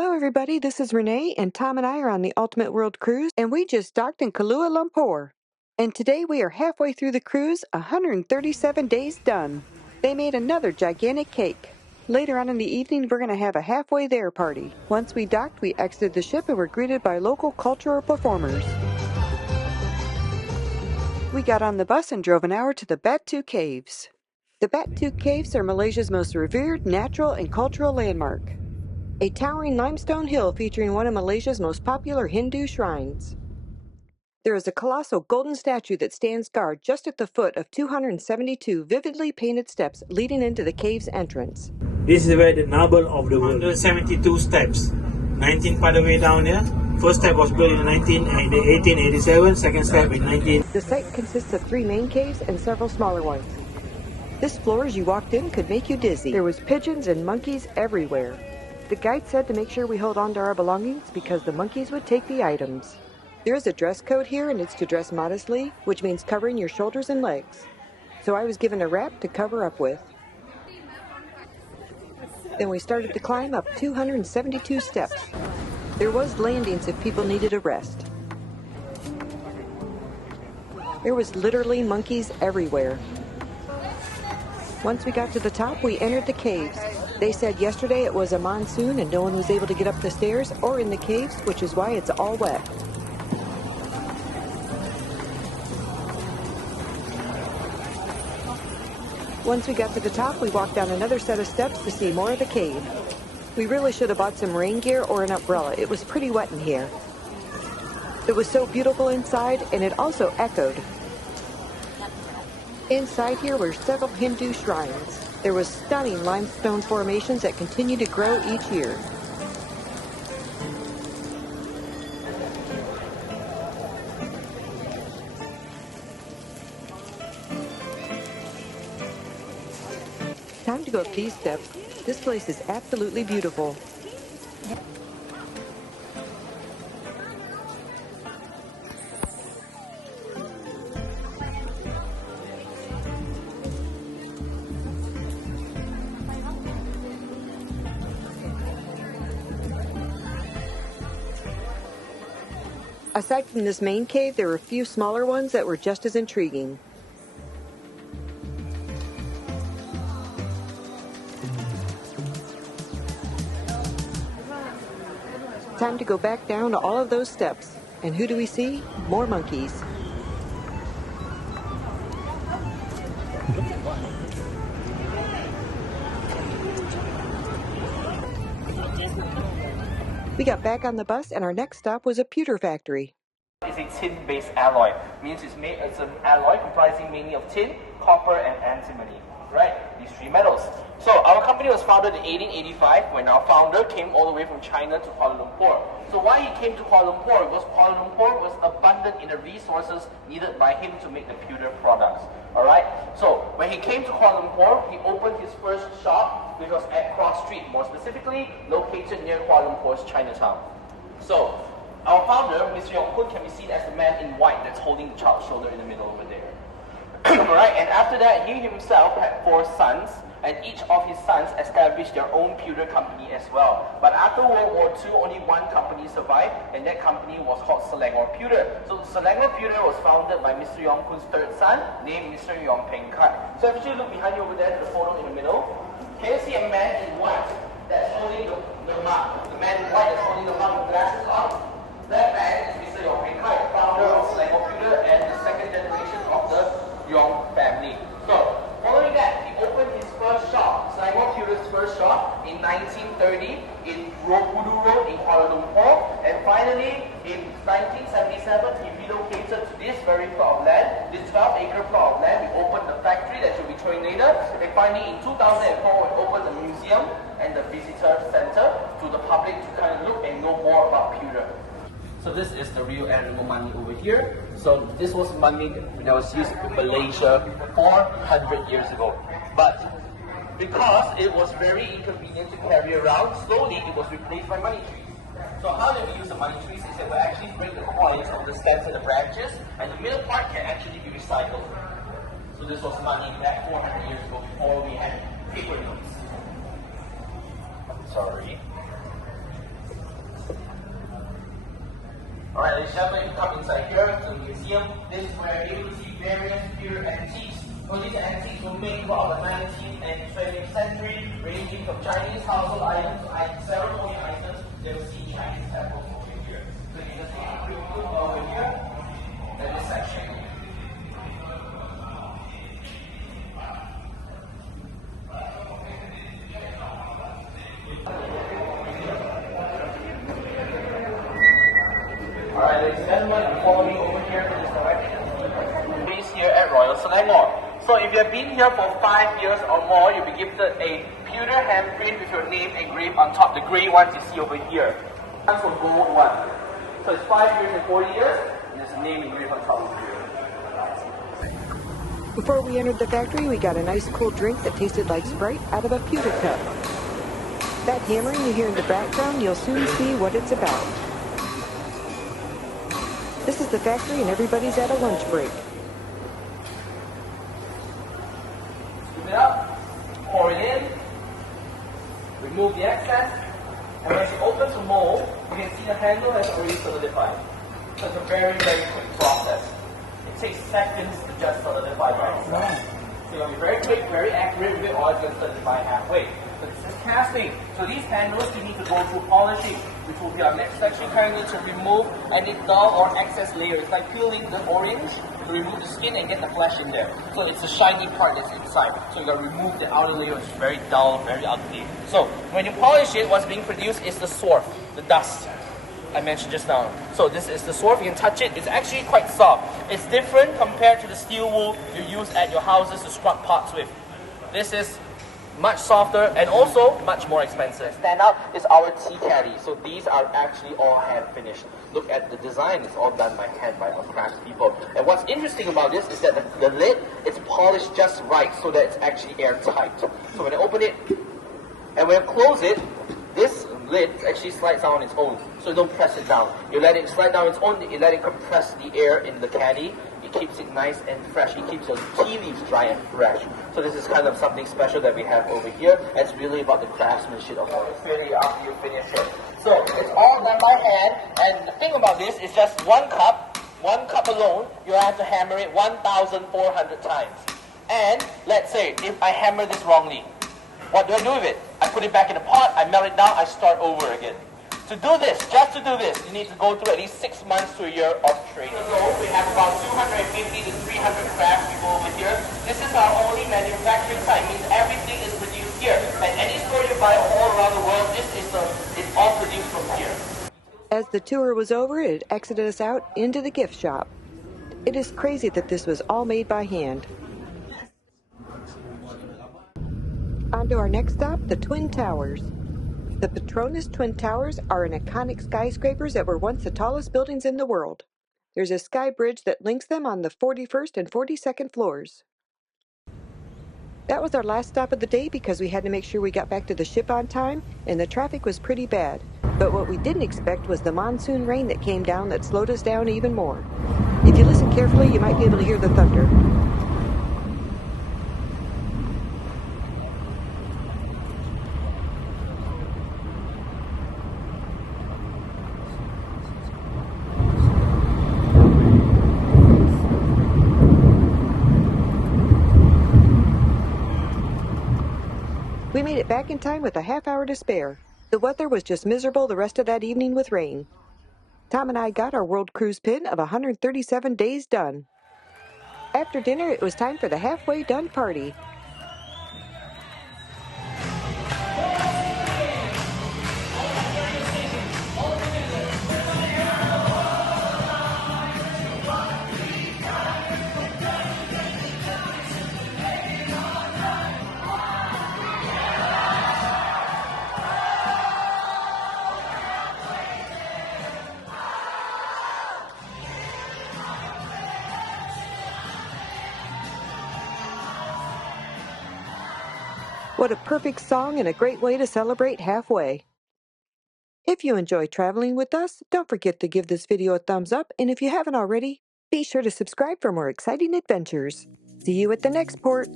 Hello everybody, this is Renee, and Tom and I are on the Ultimate World Cruise, and we just docked in Kuala Lumpur. And today we are halfway through the cruise, 137 days done. They made another gigantic cake. Later on in the evening, we're going to have a halfway there party. Once we docked, we exited the ship and were greeted by local cultural performers. We got on the bus and drove an hour to the Batu Caves. The Batu Caves are Malaysia's most revered natural and cultural landmark. A towering limestone hill featuring one of Malaysia's most popular Hindu shrines. There is a colossal golden statue that stands guard just at the foot of 272 vividly painted steps leading into the cave's entrance. This is where the marble of the world. 172 steps, 19 by the way down here. First step was built in 1887, second step in 19... The site consists of 3 main caves and several smaller ones. This floor as you walked in could make you dizzy. There was pigeons and monkeys everywhere. The guide said to make sure we hold on to our belongings because the monkeys would take the items. There is a dress code here and it's to dress modestly, which means covering your shoulders and legs. So I was given a wrap to cover up with. Then we started to climb up 272 steps. There was landings if people needed a rest. There was literally monkeys everywhere. Once we got to the top, we entered the caves. They said yesterday it was a monsoon and no one was able to get up the stairs or in the caves, which is why it's all wet. Once we got to the top, we walked down another set of steps to see more of the cave. We really should have bought some rain gear or an umbrella. It was pretty wet in here. It was so beautiful inside, and it also echoed. Inside here were several Hindu shrines. There was stunning limestone formations that continue to grow each year. Time to go up these steps. This place is absolutely beautiful. Aside from this main cave, there were a few smaller ones that were just as intriguing. Time to go back down to all of those steps. And who do we see? More monkeys. We got back on the bus and our next stop was a pewter factory. It's a tin-based alloy. Means it's made as an alloy comprising mainly of tin, copper, and antimony. Right? These 3 metals. So our company was founded in 1885 when our founder came all the way from China to Kuala Lumpur. So why he came to Kuala Lumpur was Kuala Lumpur was abundant in the resources needed by him to make the pewter products. Alright? So when he came to Kuala Lumpur, he opened his first shop, which was at Cross Street, more specifically located near Kuala Lumpur's Chinatown. So our founder, Mr. Yong-Kun, can be seen as the man in white that's holding the child's shoulder in the middle over there. Alright, and after that, he himself had 4 sons, and each of his sons established their own pewter company as well. But after World War II, only one company survived, and that company was called Selangor Pewter. So Selangor Pewter was founded by Mr. Yong-Kun's 3rd son, named Mr. 𝗨𝗥𝗨𝗜𝗏. So if you look behind you over there, the photo in the middle, can you see a man in white that's holding the mug? The man in white that's holding the mug with glasses on. That man is Mr. 𝗨𝗥𝗨𝗏, founder of Selangor Pewter and the 2nd generation of the Yong family. So, following that, he opened his first shop, Selangor Pewter's first shop, in 1930 in Pudu Road in Kuala Lumpur. And finally, in 1977, he relocated to this very plot of land, this 12-acre plot of land. We opened the factory that you'll be showing later. And finally, in 2004, we opened the museum and the visitor center to the public to kind of look and know more about pewter. So this is the real animal money over here. So this was money that was used in Malaysia 400 years ago. But because it was very inconvenient to carry around, slowly it was replaced by money trees. So how do we use the money trees is that we actually break the coins of the stems and the branches, and the middle part can actually be recycled. So this was money back 400 years ago before we had paper notes. Sorry. Alright, ladies and gentlemen, if you come inside here to the museum, this is where you will see various pure antiques. So these antiques were made throughout the 19th and 20th century, ranging from Chinese household items to ceremony items. They will see Chinese temples over here. So you just take a quick look over here at this section. Alright, ladies and gentlemen, follow me over here to this direction. Please here at Royal Selangor. So if you have been here for 5 years or more, you'll be gifted a pewter handprint with your name engraved on top, the grey ones you see over here. That's for gold one. So it's 5 years and 40 years, and there's a name engraved on top over here. Before we entered the factory, we got a nice cool drink that tasted like Sprite out of a pewter cup. That hammering you hear in the background, you'll soon see what it's about. This is the factory and everybody's at a lunch break. Scoop it up, pour it in, remove the excess, and when you open to mold, you can see the handle has already solidified. So it's a very, very quick process. It takes seconds to just solidify by itself. So you'll be very quick, very accurate with it, or it's going to solidify halfway. So this is casting. So these handles you need to go through polishing, which will be our next section. Currently to remove any dull or excess layer. It's like peeling the orange to remove the skin and get the flesh in there. So it's the shiny part that's inside. So you got to remove the outer layer, which is very dull, very ugly. So when you polish it, what's being produced is the swarf, the dust I mentioned just now. So this is the swarf. You can touch it. It's actually quite soft. It's different compared to the steel wool you use at your houses to scrub pots with. This is much softer and also much more expensive. Stand out is our tea caddy. So these are actually all hand finished. Look at the design, it's all done by hand by our craft people. And what's interesting about this is that the lid, it's polished just right so that it's actually airtight. So when I open it and when I close it, this lid actually slides down on its own. So don't press it down. You let it slide down on its own, you let it compress the air in the caddy. It keeps it nice and fresh. It keeps your tea leaves dry and fresh. So this is kind of something special that we have over here. It's really about the craftsmanship of it. Really after you finish it. So it's all done by hand. And the thing about this is just one cup alone, you have to hammer it 1,400 times. And let's say if I hammer this wrongly, what do I do with it? I put it back in the pot, I melt it down, I start over again. To do this, just to do this, you need to go through at least 6 months to a year of training. So we have about 250 to 300 craft people over here. This is our only manufacturing site. It means everything is produced here. At any store you buy all around the world, it's all produced from here. As the tour was over, it exited us out into the gift shop. It is crazy that this was all made by hand. On to our next stop, the Twin Towers. The Petronas Twin Towers are an iconic skyscrapers that were once the tallest buildings in the world. There's a sky bridge that links them on the 41st and 42nd floors. That was our last stop of the day because we had to make sure we got back to the ship on time, and the traffic was pretty bad. But what we didn't expect was the monsoon rain that came down that slowed us down even more. If you listen carefully, you might be able to hear the thunder. We made it back in time with a half hour to spare. The weather was just miserable the rest of that evening with rain. Tom and I got our world cruise pin of 137 days done. After dinner, it was time for the halfway done party. What a perfect song and a great way to celebrate halfway. If you enjoy traveling with us, don't forget to give this video a thumbs up, and if you haven't already, be sure to subscribe for more exciting adventures. See you at the next port.